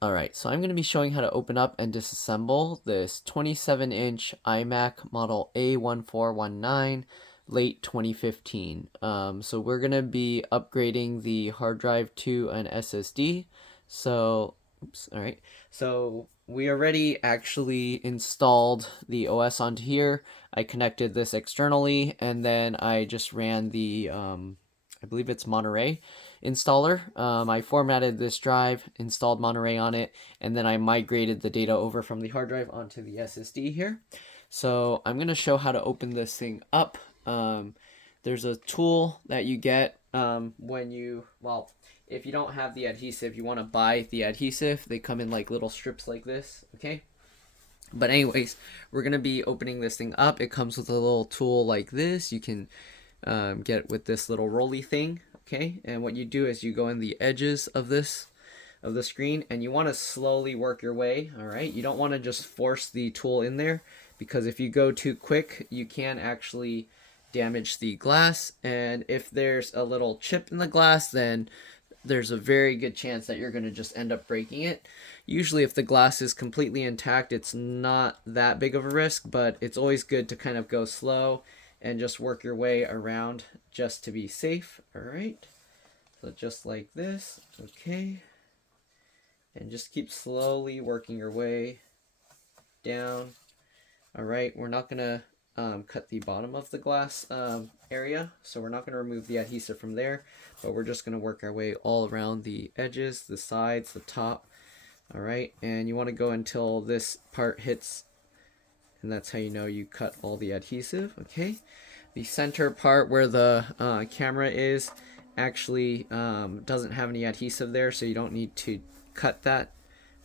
Alright, so I'm going to be showing how to open up and disassemble this 27-inch iMac model A1419 late 2015. So we're going to be upgrading the hard drive to an SSD. So, alright. So we already actually installed the OS onto here. I connected this externally, and then I just ran the, I believe it's Monterey installer. I formatted this drive, installed Monterey on it, and then I migrated the data over from the hard drive onto the SSD here. So I'm going to show how to open this thing up. There's a tool that you get when you, well, if you don't have the adhesive, you want to buy the adhesive. They come in like little strips like this, okay? But anyways, we're going to be opening this thing up. It comes with a little tool like this. You can get with this little rolly thing, okay? And what you do is you go in the edges of the screen, and you want to slowly work your way. All right, you don't want to just force the tool in there, because if you go too quick, you can actually damage the glass. And if there's a little chip in the glass, then there's a very good chance that you're going to just end up breaking it. Usually if the glass is completely intact, it's not that big of a risk, but it's always good to kind of go slow and just work your way around just to be safe. All right, so just like this, okay, and just keep slowly working your way down. All right, we're not gonna cut the bottom of the glass area, so we're not gonna remove the adhesive from there, but we're just gonna work our way all around the edges, the sides, the top. All right, and you want to go until this part hits, and that's how you know you cut all the adhesive. Okay, the center part where the camera is actually doesn't have any adhesive there, so you don't need to cut that.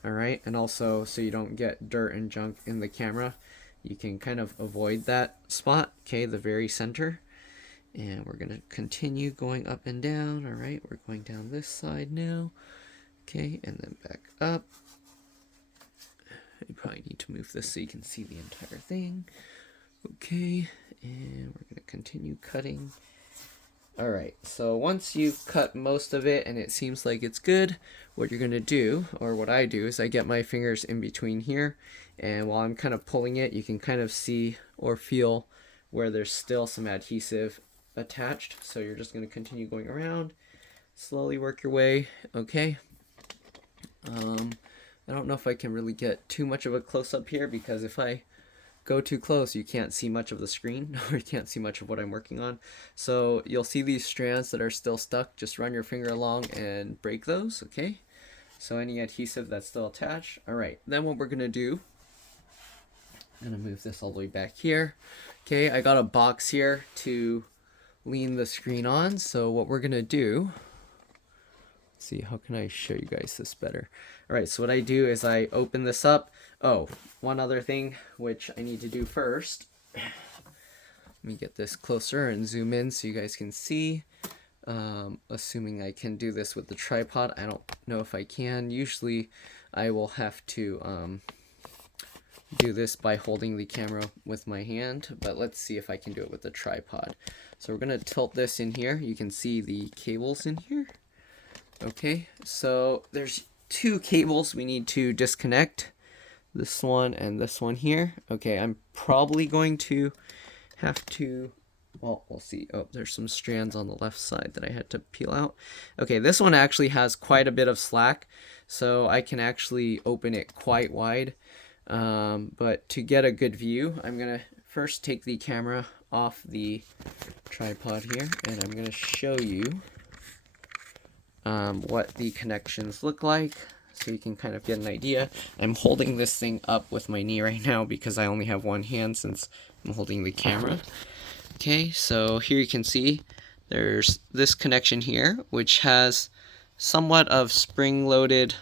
All right, and also so you don't get dirt and junk in the camera, you can kind of avoid that spot. Okay, the very center. And we're gonna continue going up and down. All right, we're going down this side now. Okay, and then back up. You probably need to move this so you can see the entire thing. Okay, and we're gonna continue cutting. All right, so once you've cut most of it and it seems like it's good, what you're gonna do, or what I do, is I get my fingers in between here, and while I'm kind of pulling it, you can kind of see or feel where there's still some adhesive attached. So you're just gonna continue going around, slowly work your way. Okay. I don't know if I can really get too much of a close-up here, because if I go too close, you can't see much of the screen, or you can't see much of what I'm working on. So you'll see these strands that are still stuck. Just run your finger along and break those, okay? So any adhesive that's still attached. All right, then what we're gonna do, I'm gonna move this all the way back here. Okay, I got a box here to lean the screen on. So what we're gonna do, let's see, how can I show you guys this better? All right, so what I do is I open this up. Oh, one other thing which I need to do first. Let me get this closer and zoom in so you guys can see. Assuming I can do this with the tripod. I don't know if I can. Usually I will have to do this by holding the camera with my hand, but let's see if I can do it with the tripod. So we're gonna tilt this in here. You can see the cables in here. Okay, so there's two cables we need to disconnect. This one and this one here. Okay, I'm probably going to have to, well, we'll see. Oh, there's some strands on the left side that I had to peel out. Okay, this one actually has quite a bit of slack, so I can actually open it quite wide. But to get a good view, I'm gonna first take the camera off the tripod here, and I'm gonna show you what the connections look like, so you can kind of get an idea. I'm holding this thing up with my knee right now because I only have one hand since I'm holding the camera. Okay, so here you can see there's this connection here, which has somewhat of spring-loaded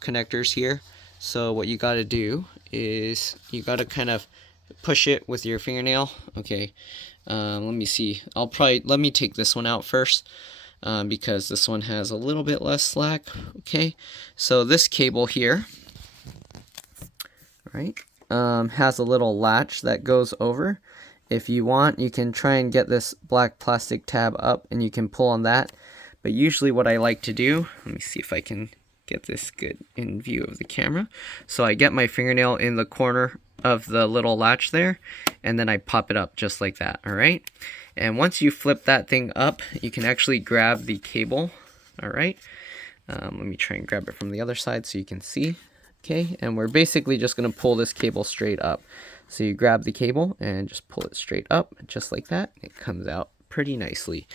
connectors here. So what you got to do is you got to kind of push it with your fingernail. Okay, let me see. Let me take this one out first. Because this one has a little bit less slack. Okay, so this cable here, right, has a little latch that goes over. If you want, you can try and get this black plastic tab up and you can pull on that. But usually what I like to do, let me see if I can get this good in view of the camera. So I get my fingernail in the corner of the little latch there, and then I pop it up just like that. All right. And once you flip that thing up, you can actually grab the cable. All right. Let me try and grab it from the other side so you can see. Okay. And we're basically just going to pull this cable straight up. So you grab the cable and just pull it straight up just like that. It comes out pretty nicely.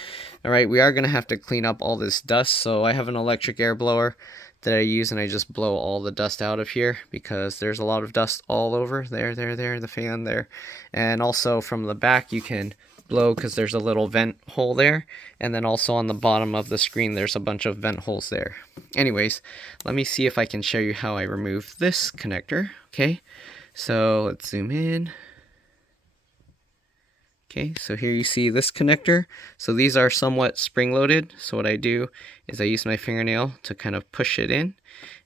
All right. We are going to have to clean up all this dust. So I have an electric air blower that I use, and I just blow all the dust out of here because there's a lot of dust all over there, the fan there. And also from the back you can blow because there's a little vent hole there, and then also on the bottom of the screen there's a bunch of vent holes there. Anyways, let me see if I can show you how I remove this connector. Okay, so let's zoom in. Okay, so here you see this connector. So these are somewhat spring-loaded. So what I do is I use my fingernail to kind of push it in,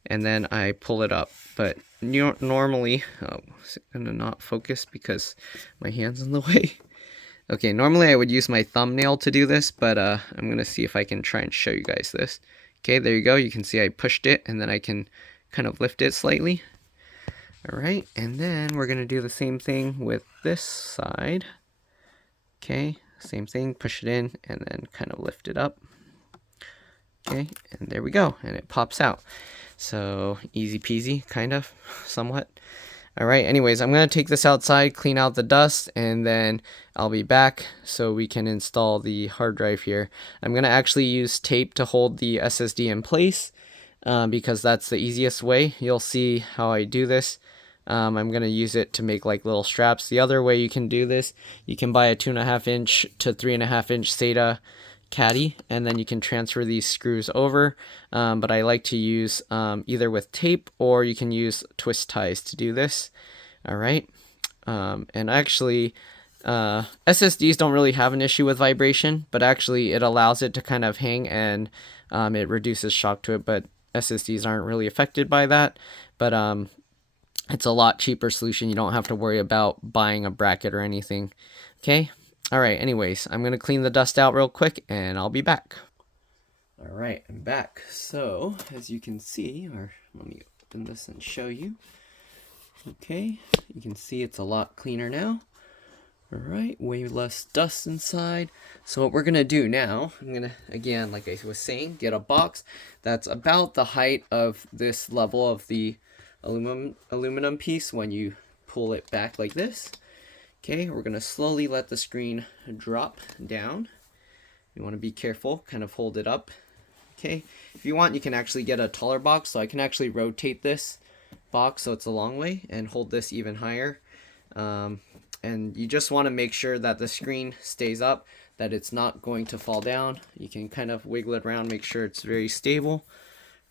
and then I pull it up. But normally, oh, is it gonna not focus because my hand's in the way? Okay, normally I would use my thumbnail to do this, but I'm gonna see if I can try and show you guys this. Okay, there you go. You can see I pushed it, and then I can kind of lift it slightly. All right, and then we're gonna do the same thing with this side. Okay, same thing, push it in and then kind of lift it up. Okay, and there we go, and it pops out. So easy peasy, kind of, somewhat. All right, anyways, I'm gonna take this outside, clean out the dust, and then I'll be back so we can install the hard drive here. I'm gonna actually use tape to hold the SSD in place because that's the easiest way. You'll see how I do this. I'm going to use it to make like little straps. The other way you can do this, you can buy a 2.5 inch to 3.5 inch SATA caddy, and then you can transfer these screws over. But I like to use either with tape, or you can use twist ties to do this. All right. And actually, SSDs don't really have an issue with vibration, but actually it allows it to kind of hang, and it reduces shock to it. But SSDs aren't really affected by that. But it's a lot cheaper solution. You don't have to worry about buying a bracket or anything. Okay. All right. Anyways, I'm going to clean the dust out real quick and I'll be back. All right. I'm back. So as you can see, or let me open this and show you. Okay. You can see it's a lot cleaner now. All right. Way less dust inside. So what we're going to do now, I'm going to, again, like I was saying, get a box that's about the height of this level of the aluminum piece when you pull it back like this. Okay, we're going to slowly let the screen drop down. You want to be careful, kind of hold it up. Okay, if you want, you can actually get a taller box, so I can actually rotate this box so it's a long way and hold this even higher. And you just want to make sure that the screen stays up, that it's not going to fall down. You can kind of wiggle it around, make sure it's very stable.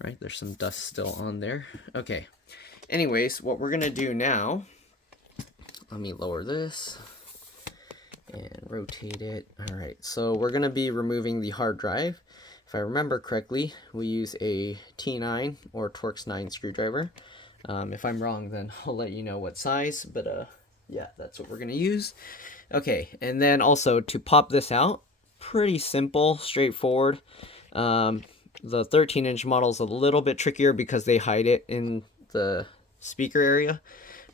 Right, there's some dust still on there. Okay. Anyways, what we're gonna do now, let me lower this and rotate it. All right, so we're gonna be removing the hard drive. If I remember correctly, we use a T9 or Torx 9 screwdriver. If I'm wrong, then I'll let you know what size, but yeah, that's what we're gonna use. Okay, and then also to pop this out, pretty simple, straightforward. The 13-inch model is a little bit trickier because they hide it in the speaker area.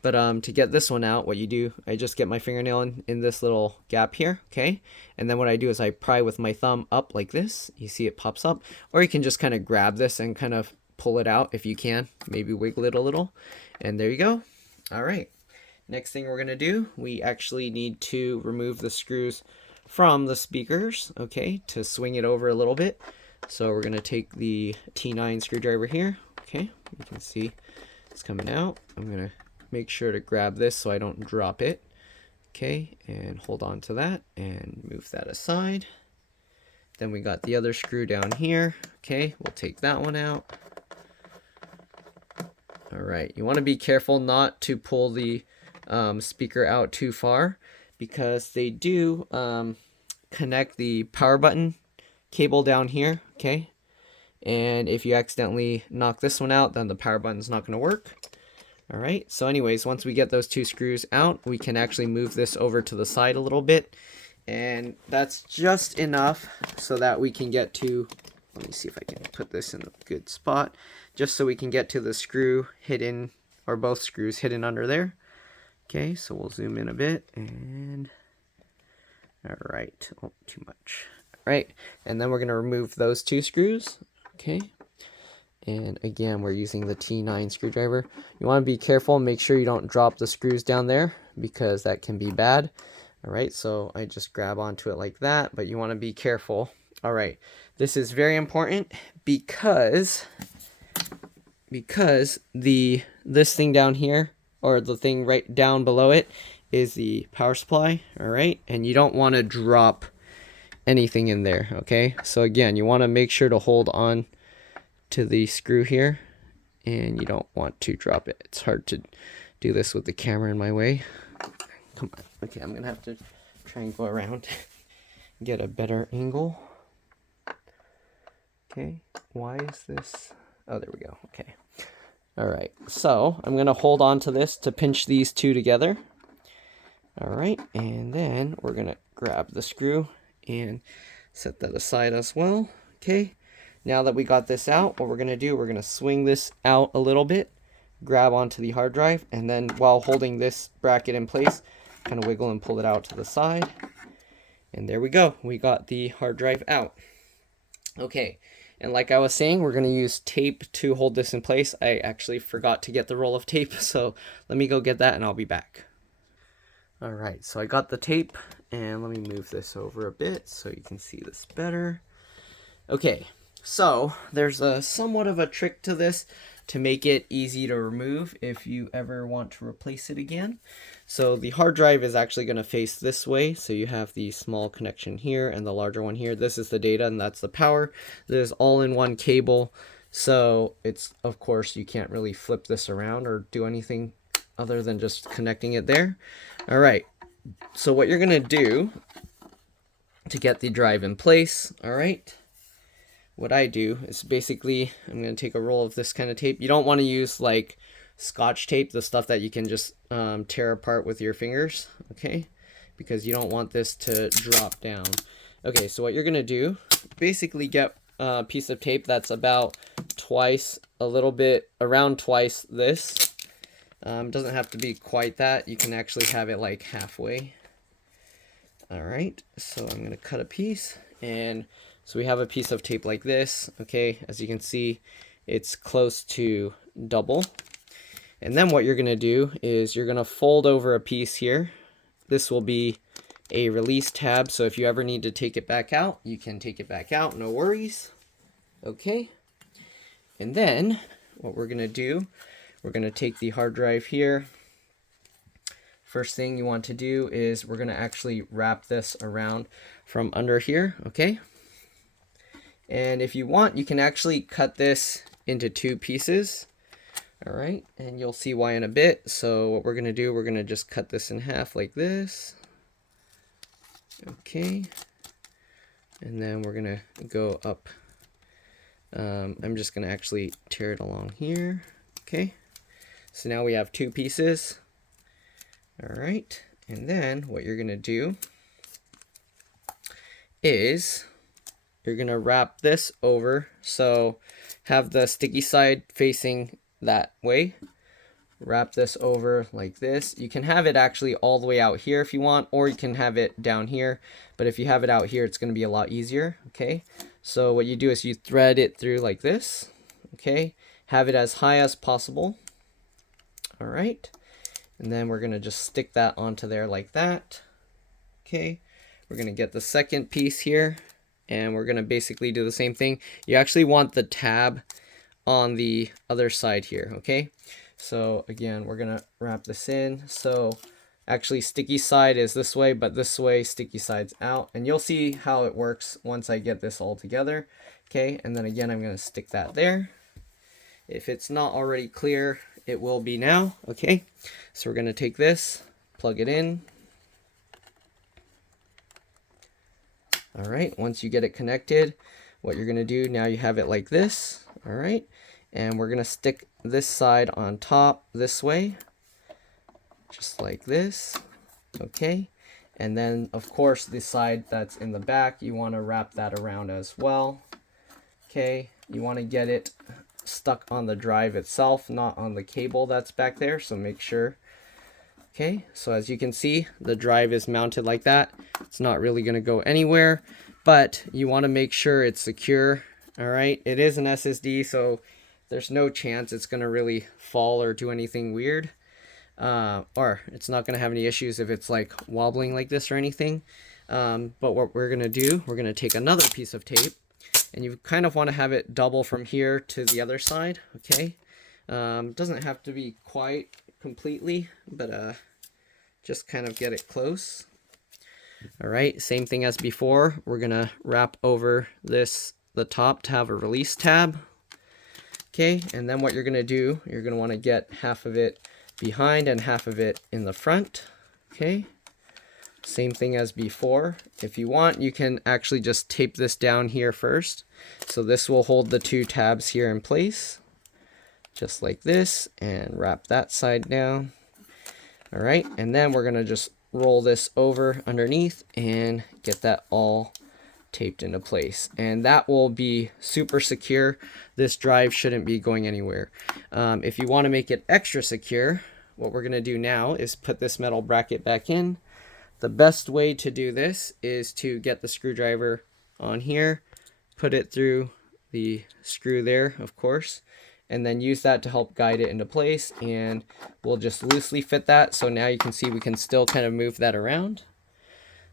But to get this one out, what you do, I just get my fingernail in this little gap here, okay? And then what I do is I pry with my thumb up like this. You see it pops up. Or you can just kind of grab this and kind of pull it out if you can. Maybe wiggle it a little. And there you go. All right. Next thing we're going to do, we actually need to remove the screws from the speakers, okay, to swing it over a little bit. So we're going to take the T9 screwdriver here. Okay, you can see it's coming out. I'm going to make sure to grab this so I don't drop it. Okay, and hold on to that and move that aside. Then we got the other screw down here. Okay, we'll take that one out. All right, you want to be careful not to pull the speaker out too far, because they do connect the power button cable down here, okay? And if you accidentally knock this one out, then the power button's not going to work. All right, so anyways, once we get those two screws out, we can actually move this over to the side a little bit. And that's just enough so that we can get to, let me see if I can put this in a good spot, just so we can get to the screw hidden, or both screws hidden under there. Okay, so we'll zoom in a bit, and all right, oh, too much. All right, and then we're gonna remove those 2 screws. Okay, and again, we're using the T9 screwdriver. You want to be careful, make sure you don't drop the screws down there, because that can be bad. All right, so I just grab onto it like that, but you want to be careful. All right, this is very important because this thing down here, or the thing right down below it, is the power supply. All right, and you don't want to drop anything in there. Okay, so again, you want to make sure to hold on to the screw here, and you don't want to drop it. It's hard to do this with the camera in my way. Come on. Okay, I'm gonna have to try and go around, get a better angle. Okay, why is this? Oh, there we go. Okay. All right, so I'm gonna hold on to this to pinch these 2 together. All right, and then we're gonna grab the screw and set that aside as well. Okay, now that we got this out, what we're gonna do, we're gonna swing this out a little bit, grab onto the hard drive, and then while holding this bracket in place, kind of wiggle and pull it out to the side. And there we go, we got the hard drive out. Okay, and like I was saying, we're going to use tape to hold this in place. I actually forgot to get the roll of tape, so let me go get that and I'll be back. All right, so I got the tape, and let me move this over a bit so you can see this better. Okay, so there's somewhat of a trick to this to make it easy to remove if you ever want to replace it again. So the hard drive is actually going to face this way, so you have the small connection here and the larger one here. This is the data and that's the power. This is all in one cable, so it's, of course, you can't really flip this around or do anything other than just connecting it there. All right, so what you're going to do to get the drive in place, all right, what I do is basically, I'm going to take a roll of this kind of tape. You don't want to use like Scotch tape, the stuff that you can just tear apart with your fingers, okay? Because you don't want this to drop down. Okay, so what you're going to do, basically get a piece of tape that's about twice, around twice this. Doesn't have to be quite that. You can actually have it like halfway. All right, so I'm going to cut a piece, and so we have a piece of tape like this, okay? As you can see, it's close to double. And then what you're going to do is you're going to fold over a piece here. This will be a release tab, so if you ever need to take it back out, you can take it back out, no worries. Okay. And then what we're going to do, we're going to take the hard drive here. First thing you want to do is we're going to actually wrap this around from under here, okay? And if you want, you can actually cut this into 2 pieces. All right, and you'll see why in a bit. So what we're going to do, we're going to just cut this in half like this. Okay. And then we're going to go up. I'm just going to actually tear it along here. Okay. So now we have 2 pieces. All right. And then what you're going to do is you're going to wrap this over. So have the sticky side facing that way. Wrap this over like this. You can have it actually all the way out here if you want, or you can have it down here. But if you have it out here, it's going to be a lot easier. Okay. So what you do is you thread it through like this. Okay. Have it as high as possible. All right. And then we're going to just stick that onto there like that. Okay. We're going to get the second piece here, and we're going to basically do the same thing. You actually want the tab on the other side here, okay? So again, we're going to wrap this in. So actually sticky side is this way, but this way sticky side's out. And you'll see how it works once I get this all together. Okay, and then again, I'm going to stick that there. If it's not already clear, it will be now. Okay, so we're going to take this, plug it in. All right, once you get it connected, what you're going to do, now you have it like this. All right, and we're going to stick this side on top this way, just like this. Okay, and then of course the side that's in the back, you want to wrap that around as well. Okay, you want to get it stuck on the drive itself, not on the cable that's back there, so make sure. Okay, so as you can see, the drive is mounted like that. It's not really going to go anywhere, but you want to make sure it's secure. All right, it is an SSD, so there's no chance it's going to really fall or do anything weird. Or it's not going to have any issues if it's like wobbling like this or anything. But what we're going to do, we're going to take another piece of tape, and you kind of want to have it double from here to the other side. Okay, doesn't have to be quite completely, but just kind of get it close. All right, same thing as before. We're going to wrap over the top to have a release tab. Okay, and then what you're going to do, you're going to want to get half of it behind and half of it in the front. Okay, same thing as before. If you want, you can actually just tape this down here first. So this will hold the two tabs here in place, just like this, and wrap that side down. All right, and then we're gonna just roll this over underneath and get that all taped into place, and that will be super secure. This drive shouldn't be going anywhere. If you want to make it extra secure, what we're going to do now is put this metal bracket back in. The best way to do this is to get the screwdriver on here, put it through the screw there, of course, and then use that to help guide it into place, and we'll just loosely fit that. So now you can see we can still kind of move that around.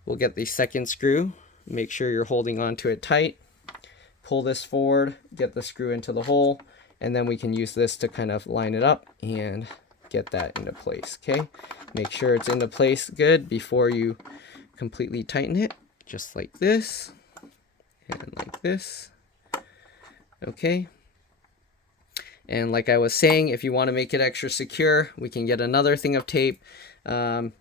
We'll get the second screw. Make sure you're holding onto it tight. Pull this forward, get the screw into the hole, and then we can use this to kind of line it up and get that into place. Okay, make sure it's into place good before you completely tighten it, just like this and like this. Okay, and like I was saying, if you want to make it extra secure, we can get another thing of tape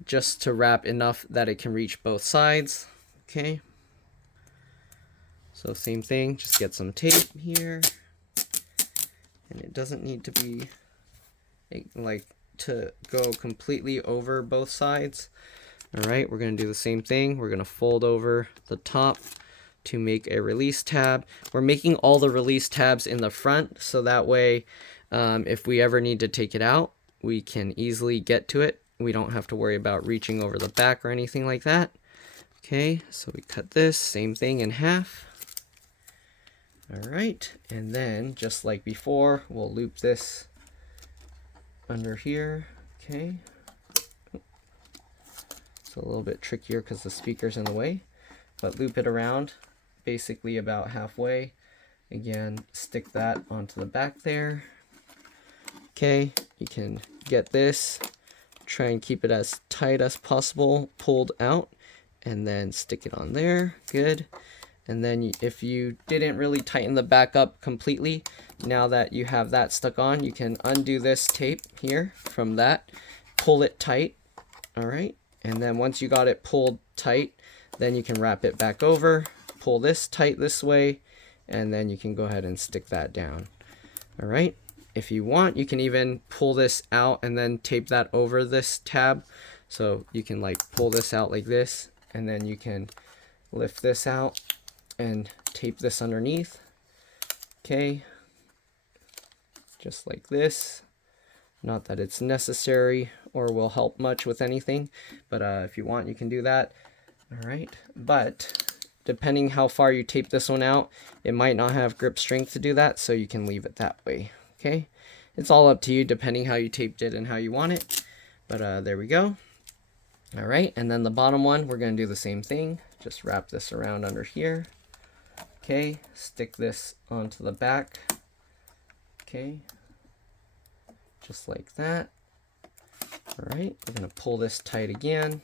just to wrap enough that it can reach both sides. Okay, so same thing, just get some tape here, and it doesn't need to be like to go completely over both sides. All right, we're going to do the same thing. We're going to fold over the top to make a release tab. We're making all the release tabs in the front, so that way if we ever need to take it out, we can easily get to it. We don't have to worry about reaching over the back or anything like that. Okay, so we cut this, same thing, in half. All right, and then just like before, we'll loop this under here. Okay, it's a little bit trickier because the speaker's in the way, but loop it around basically about halfway. Again, stick that onto the back there. Okay, you can get this, try and keep it as tight as possible, pulled out, and then stick it on there. Good. And then if you didn't really tighten the back up completely, now that you have that stuck on, you can undo this tape here from that, pull it tight. All right, and then once you got it pulled tight, then you can wrap it back over, pull this tight this way, and then you can go ahead and stick that down. All right, if you want, you can even pull this out and then tape that over this tab. So you can like pull this out like this, and then you can lift this out and tape this underneath. Okay, just like this. Not that it's necessary or will help much with anything, but if you want, you can do that. All right, but depending how far you tape this one out, it might not have grip strength to do that, so you can leave it that way. Okay, it's all up to you depending how you taped it and how you want it, but there we go. All right, and then the bottom one, we're going to do the same thing. Just wrap this around under here. Okay, stick this onto the back. Okay, just like that. All right, we're going to pull this tight again,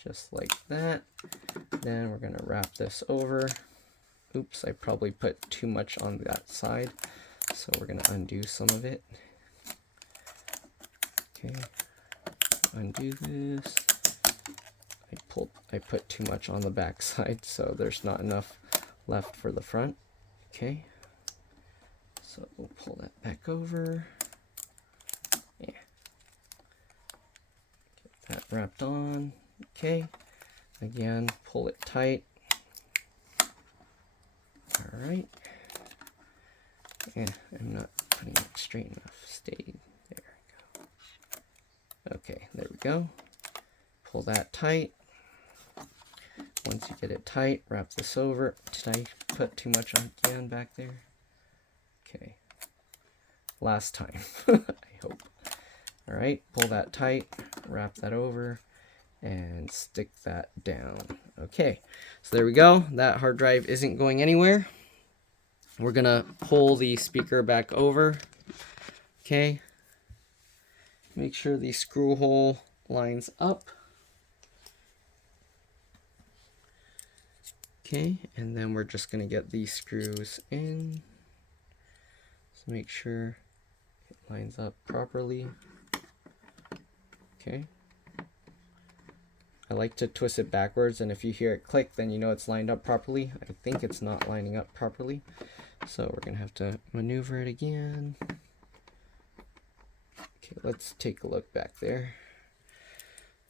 just like that. Then we're going to wrap this over. Oops, I probably put too much on that side, so we're going to undo some of it. Okay, undo this. I put too much on the back side, so there's not enough left for the front. Okay, so we'll pull that back over. Yeah, get that wrapped on. Okay, again, pull it tight. All right, I'm not putting it straight enough. Stay there. Okay, there we go. Pull that tight. Once you get it tight, wrap this over. Did I put too much on again back there? Okay. Last time, I hope. All right, pull that tight, wrap that over, and stick that down. Okay, so there we go. That hard drive isn't going anywhere. We're gonna pull the speaker back over. Okay. Make sure the screw hole lines up. Okay, and then we're just gonna get these screws in. So make sure it lines up properly. Okay. I like to twist it backwards, and if you hear it click, then you know it's lined up properly. I think it's not lining up properly, so we're gonna have to maneuver it again. Okay, let's take a look back there.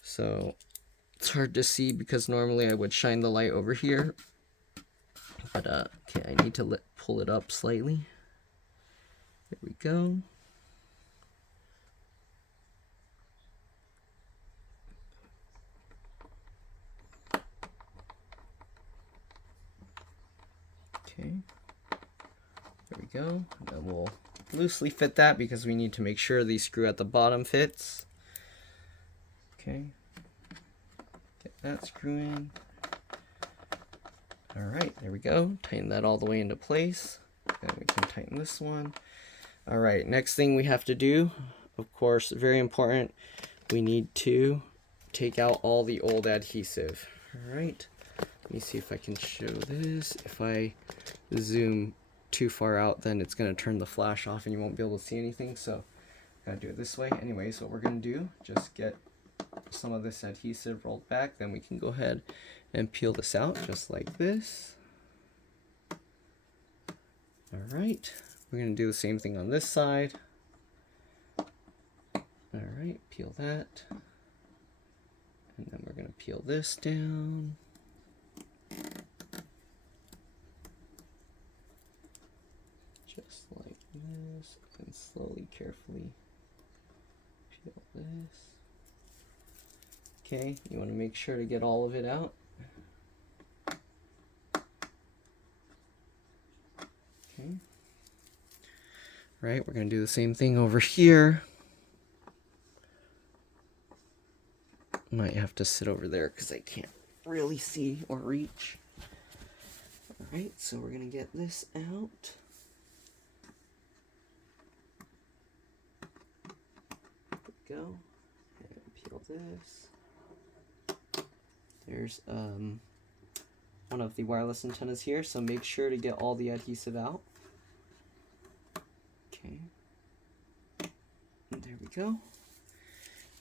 So it's hard to see because normally I would shine the light over here, but okay, I need to pull it up slightly. There we go. Okay, there we go. And then we'll loosely fit that because we need to make sure the screw at the bottom fits. Okay, get that screw in. All right, there we go. Tighten that all the way into place. Then we can tighten this one. All right, next thing we have to do, of course, very important, we need to take out all the old adhesive. All right, let me see if I can show this. If I zoom too far out, then it's going to turn the flash off and you won't be able to see anything, so gotta do it this way. Anyways, what we're going to do, just get some of this adhesive rolled back, then we can go ahead and peel this out just like this. All right, we're going to do the same thing on this side. All right, peel that, and then we're going to peel this down. Just like this, and slowly, carefully peel this. Okay, you want to make sure to get all of it out. Okay. Right, we're going to do the same thing over here. Might have to sit over there because I can't really see or reach. Alright, so we're going to get this out. There we go. And peel this. There's one of the wireless antennas here, so make sure to get all the adhesive out. Okay. And there we go.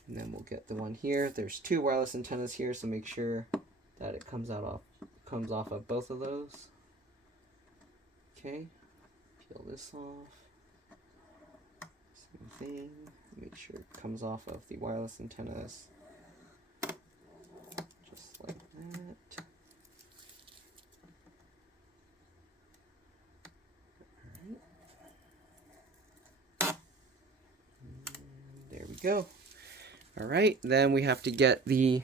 And then we'll get the one here. There's two wireless antennas here, so make sure that it comes off of both of those. Okay. Peel this off. Same thing. Make sure it comes off of the wireless antennas. Just like that. Alright. There we go. Alright, then we have to get the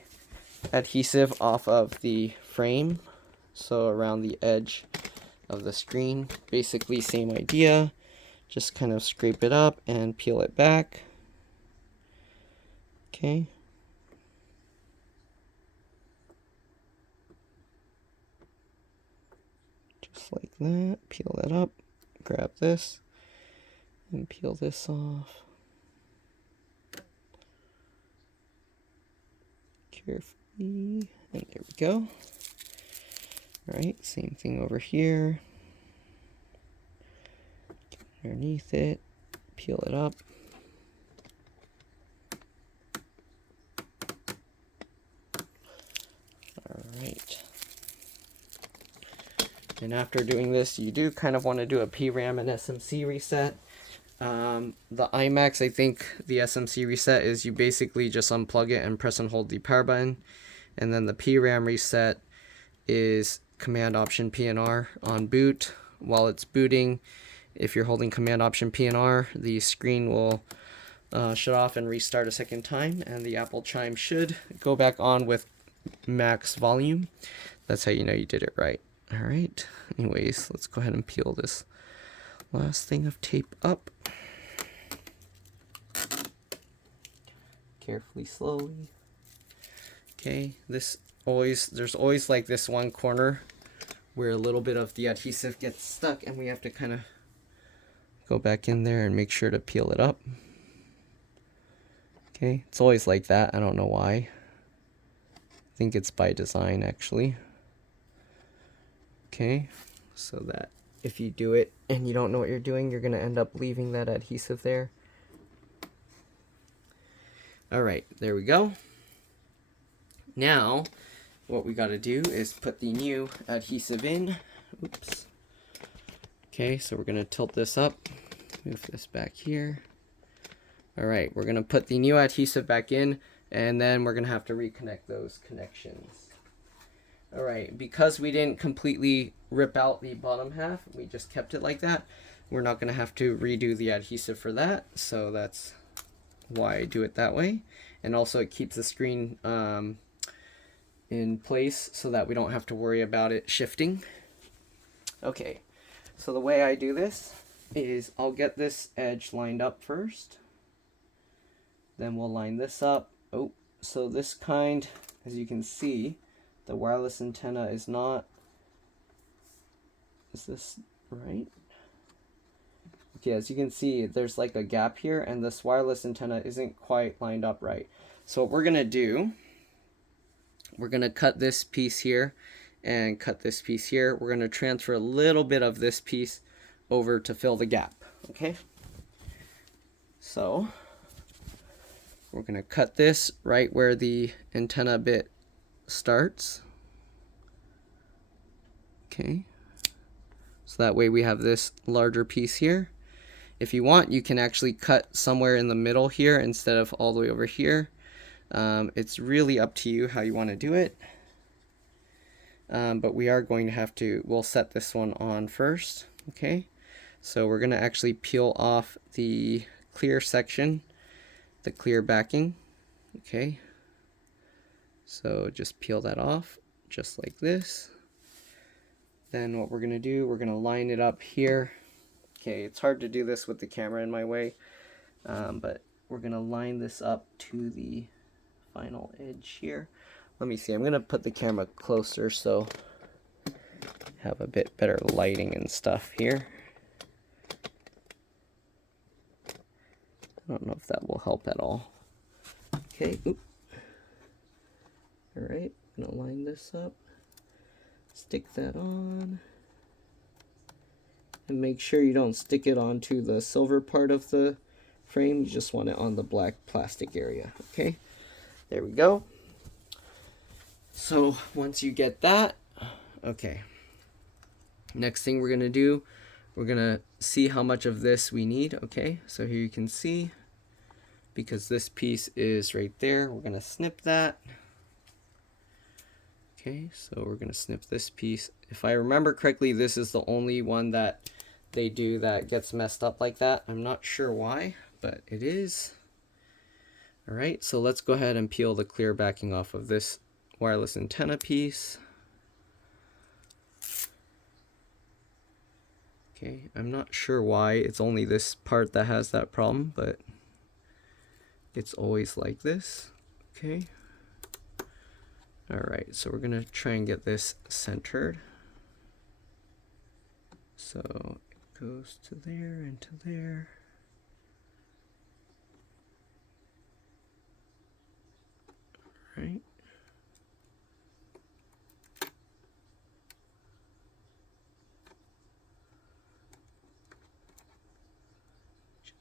adhesive off of the frame, so around the edge of the screen. Basically same idea, just kind of scrape it up and peel it back. Okay. Just like that, peel that up, grab this, and peel this off. Carefully, and there we go. Alright, same thing over here. Get underneath it, peel it up. Alright. And after doing this, you do kind of want to do a PRAM and SMC reset. The iMacs, I think the SMC reset is you basically just unplug it and press and hold the power button. And then the PRAM reset is Command Option PNR on boot. While it's booting, if you're holding Command Option P and R, the screen will shut off and restart a second time, and the Apple chime should go back on with max volume. That's how you know you did it right. All right. Anyways, let's go ahead and peel this last thing of tape up. Carefully, slowly. Okay, there's always like this one corner where a little bit of the adhesive gets stuck, and we have to kind of go back in there and make sure to peel it up. Okay, it's always like that. I don't know why. I think it's by design, actually. Okay, so that if you do it and you don't know what you're doing, you're going to end up leaving that adhesive there. All right, there we go. Now, what we got to do is put the new adhesive in. Oops. Okay, so we're going to tilt this up, move this back here. All right, we're going to put the new adhesive back in, and then we're going to have to reconnect those connections. All right, because we didn't completely rip out the bottom half, we just kept it like that. We're not going to have to redo the adhesive for that, so that's why I do it that way. And also it keeps the screen in place so that we don't have to worry about it shifting. Okay, so the way I do this is I'll get this edge lined up first. Then we'll line this up. Oh, so this kind, as you can see, the wireless antenna is not, is this right? Okay, as you can see, there's like a gap here, and this wireless antenna isn't quite lined up right. So what we're gonna do, we're gonna cut this piece here and cut this piece here. We're gonna transfer a little bit of this piece over to fill the gap, okay? So we're gonna cut this right where the antenna bit starts. Okay, so that way we have this larger piece here. If you want, you can actually cut somewhere in the middle here instead of all the way over here. It's really up to you how you want to do it. But we are going to have to, we'll set this one on first. Okay, so we're going to actually peel off the clear section, the clear backing. Okay, so just peel that off just like this. Then what we're going to do, we're going to line it up here. Okay, it's hard to do this with the camera in my way, but we're going to line this up to the final edge here. Let me see, I'm going to put the camera closer so I have a bit better lighting and stuff here. I don't know if that will help at all. Okay, oop. All right, I'm going to line this up. Stick that on, and make sure you don't stick it onto the silver part of the frame. You just want it on the black plastic area. Okay, there we go. So once you get that, okay, next thing we're gonna do, we're gonna see how much of this we need. Okay, so here you can see, because this piece is right there, we're gonna snip that. Okay, so we're going to snip this piece. If I remember correctly, this is the only one that they do that gets messed up like that. I'm not sure why, but it is. All right, so let's go ahead and peel the clear backing off of this wireless antenna piece. Okay, I'm not sure why it's only this part that has that problem, but it's always like this. Okay. Alright, so we're going to try and get this centered. So it goes to there and to there. Alright.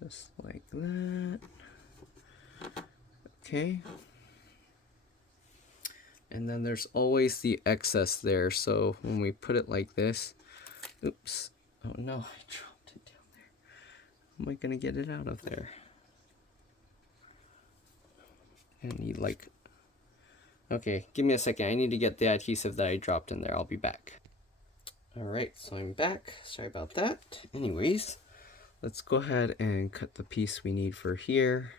Just like that. Okay. And then there's always the excess there, so when we put it like this, oops, oh no, I dropped it down there. How am I gonna get it out of there? I need like, okay, give me a second, I need to get the adhesive that I dropped in there, I'll be back. Alright, so I'm back, sorry about that. Anyways, let's go ahead and cut the piece we need for here.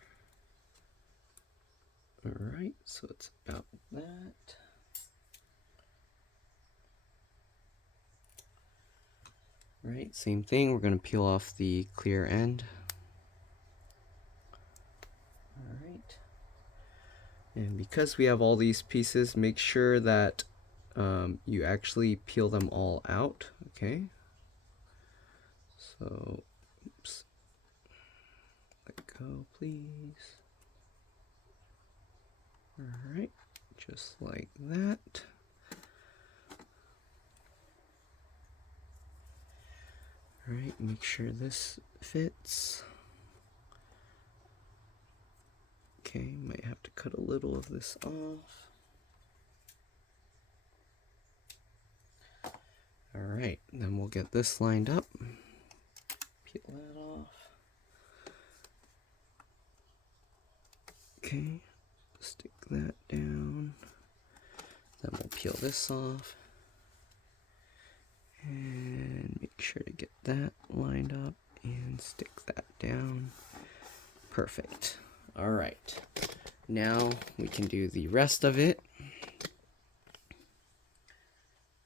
Alright, so it's about that. Right, same thing, we're going to peel off the clear end. Alright, and because we have all these pieces, make sure that you actually peel them all out, okay? So, oops, let go please. Alright, just like that. Alright, make sure this fits. Okay, might have to cut a little of this off. Alright, then we'll get this lined up. Peel that off. Okay, stick that down. Then we'll peel this off. And make sure to get that lined up and stick that down. Perfect. Alright, now we can do the rest of it.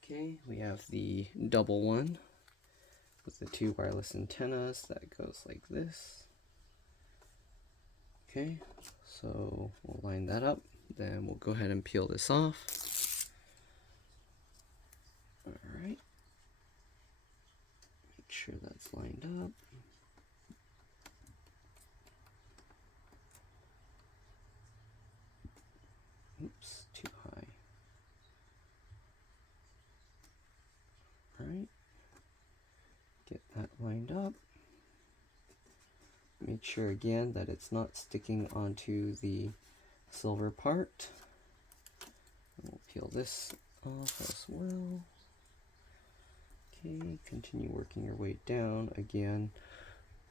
Okay, we have the double one with the 2 wireless antennas that goes like this. Okay, so we'll line that up, then we'll go ahead and peel this off. Alright. Make sure that's lined up. Oops, too high. Alright. Get that lined up. Make sure again that it's not sticking onto the silver part. And we'll peel this off as well. Okay, continue working your way down again,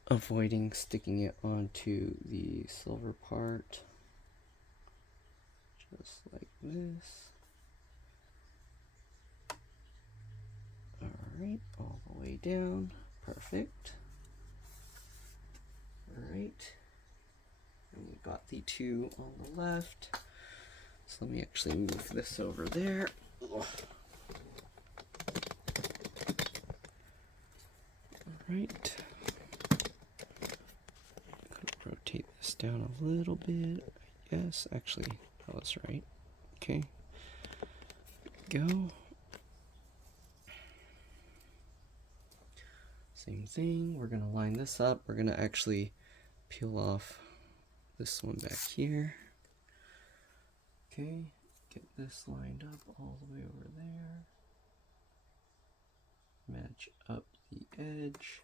avoiding sticking it onto the silver part. Just like this. Alright, all the way down. Perfect. Alright. And we've got the 2 on the left. So let me actually move this over there. Alright. Rotate this down a little bit. Yes, actually, that was right. Okay. Go. Same thing. We're going to line this up. We're going to actually peel off this one back here. Okay. Get this lined up all the way over there. Match up the edge.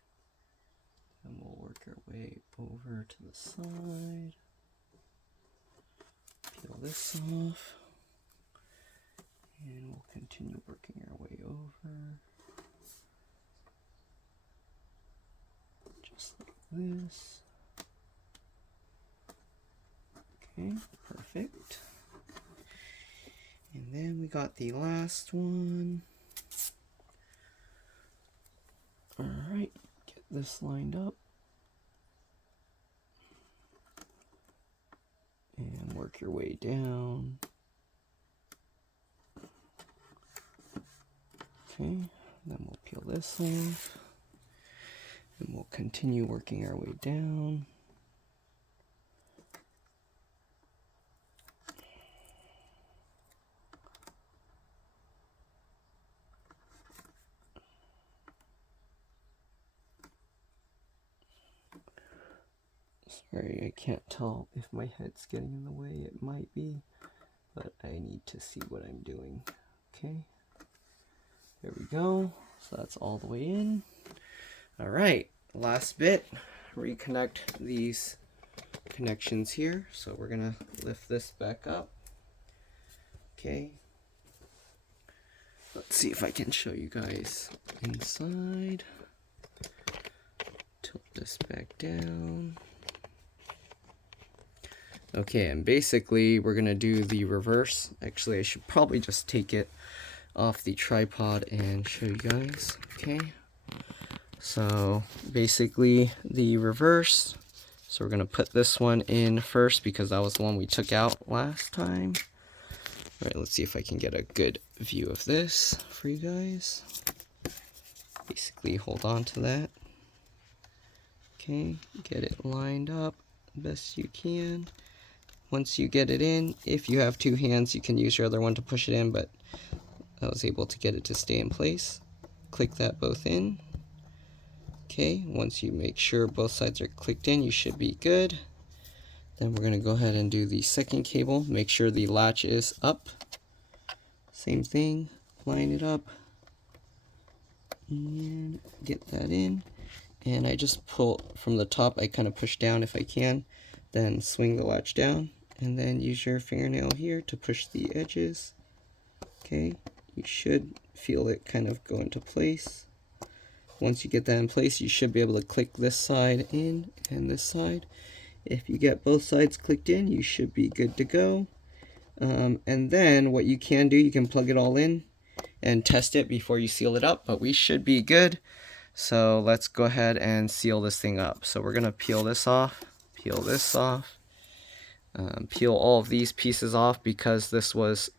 And we'll work our way over to the side. Peel this off. And we'll continue working our way over. Just like this. Okay, perfect. And then we got the last one. Alright, get this lined up. And work your way down. Okay, then we'll peel this off. And we'll continue working our way down. Sorry, I can't tell if my head's getting in the way. It might be, but I need to see what I'm doing. Okay, there we go. So that's all the way in. All right, last bit. Reconnect these connections here. So we're gonna lift this back up. Okay. Let's see if I can show you guys inside. Tilt this back down. Okay, and basically we're gonna do the reverse. Actually, I should probably just take it off the tripod and show you guys. Okay, So basically the reverse. So we're going to put this one in first because that was the one we took out last time. All right, let's see if I can get a good view of this for you guys. Basically hold on to that. Okay, get it lined up best you can. Once you get it in, if you have two hands, you can use your other one to push it in, but I was able to get it to stay in place. Click that both in. Okay, once you make sure both sides are clicked in, you should be good. Then we're going to go ahead and do the second cable. Make sure the latch is up. Same thing, line it up and get that in. And I just pull from the top, I kind of push down if I can, then swing the latch down, and then use your fingernail here to push the edges. Okay, you should feel it kind of go into place. Once you get that in place, you should be able to click this side in and this side. If you get both sides clicked in, you should be good to go. And then what you can do, you can plug it all in and test it before you seal it up, but we should be good. So let's go ahead and seal this thing up. So we're gonna peel this off, peel this off, peel all of these pieces off because this was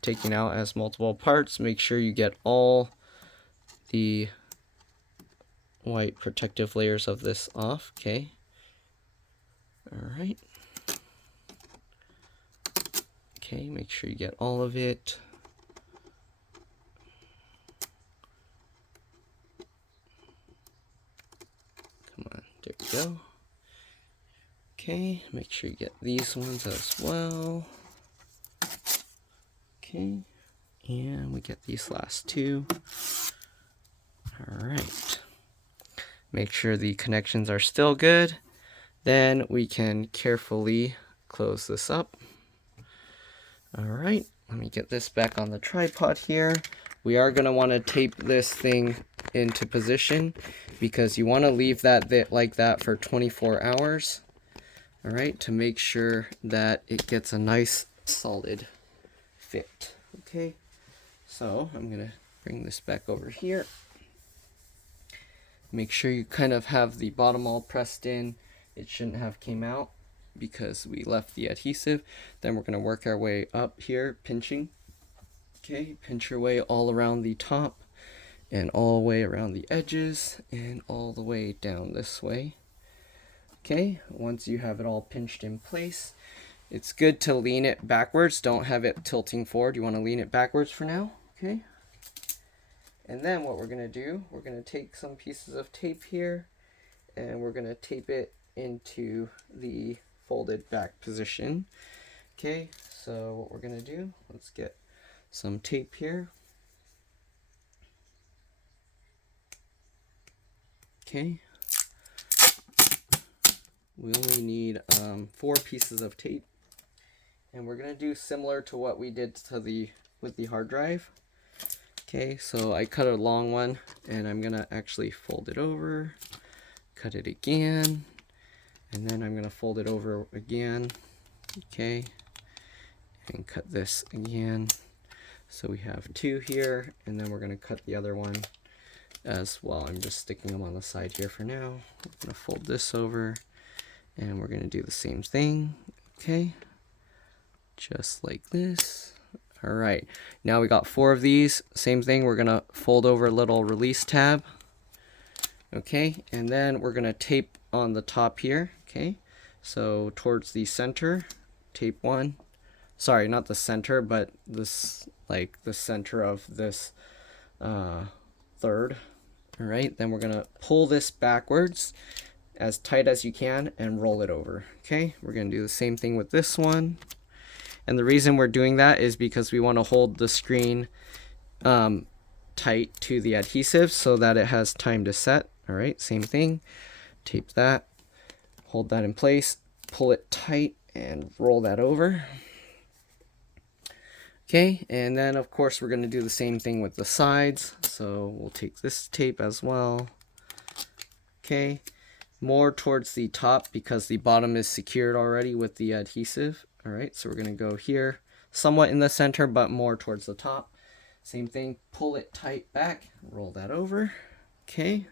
taken out as multiple parts. Make sure you get all the white protective layers of this off. Okay. All right. Okay, make sure you get all of it. Come on, there we go. Okay, make sure you get these ones as well. Okay, and we get these last two. All right. Make sure the connections are still good. Then we can carefully close this up. All right, let me get this back on the tripod here. We are going to want to tape this thing into position because you want to leave that like that for 24 hours. All right, to make sure that it gets a nice solid fit. Okay, so I'm going to bring this back over here. Make sure you kind of have the bottom all pressed in. It shouldn't have came out because we left the adhesive. Then we're going to work our way up here, pinching. Okay, pinch your way all around the top and all the way around the edges and all the way down this way. Okay, once you have it all pinched in place, it's good to lean it backwards. Don't have it tilting forward. You want to lean it backwards for now. Okay. And then what we're going to do, we're going to take some pieces of tape here and we're going to tape it into the folded back position. Okay, so what we're going to do, let's get some tape here. Okay. We only need 4 pieces of tape. And we're going to do similar to what we did to with the hard drive. Okay, so I cut a long one and I'm gonna actually fold it over, cut it again, and then I'm gonna fold it over again, okay, and cut this again. So we have 2 here, and then we're gonna cut the other one as well. I'm just sticking them on the side here for now. I'm gonna fold this over, and we're gonna do the same thing, okay, just like this. All right, now we got 4 of these. Same thing, we're gonna fold over a little release tab. Okay, and then we're gonna tape on the top here. Okay, so towards the center, tape 1. Sorry, not the center, but this, like the center of this third. All right, then we're gonna pull this backwards as tight as you can and roll it over. Okay, we're gonna do the same thing with this one. And the reason we're doing that is because we want to hold the screen tight to the adhesive so that it has time to set. All right, same thing. Tape that, hold that in place, pull it tight, and roll that over. Okay, and then of course we're going to do the same thing with the sides. So we'll take this tape as well. Okay, more towards the top because the bottom is secured already with the adhesive. All right, so we're going to go here, somewhat in the center, but more towards the top. Same thing, pull it tight back, roll that over. Okay,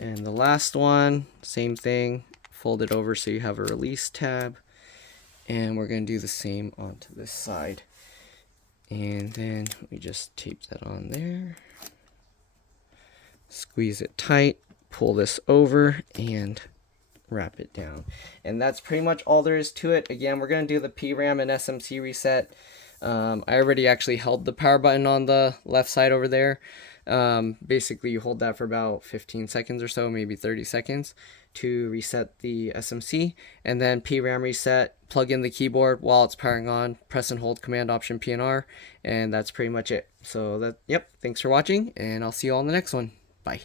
And the last one, same thing, fold it over so you have a release tab. And we're going to do the same onto this side. And then we just tape that on there. Squeeze it tight, pull this over, and wrap it down. And that's pretty much all there is to it. Again, we're going to do the PRAM and SMC reset. I already actually held the power button on the left side over there. Basically, you hold that for about 15 seconds or so, maybe 30 seconds to reset the SMC, and then PRAM reset, plug in the keyboard while it's powering on, press and hold Command Option PNR, and that's pretty much it. So yep, thanks for watching, and I'll see you all in the next one. Bye.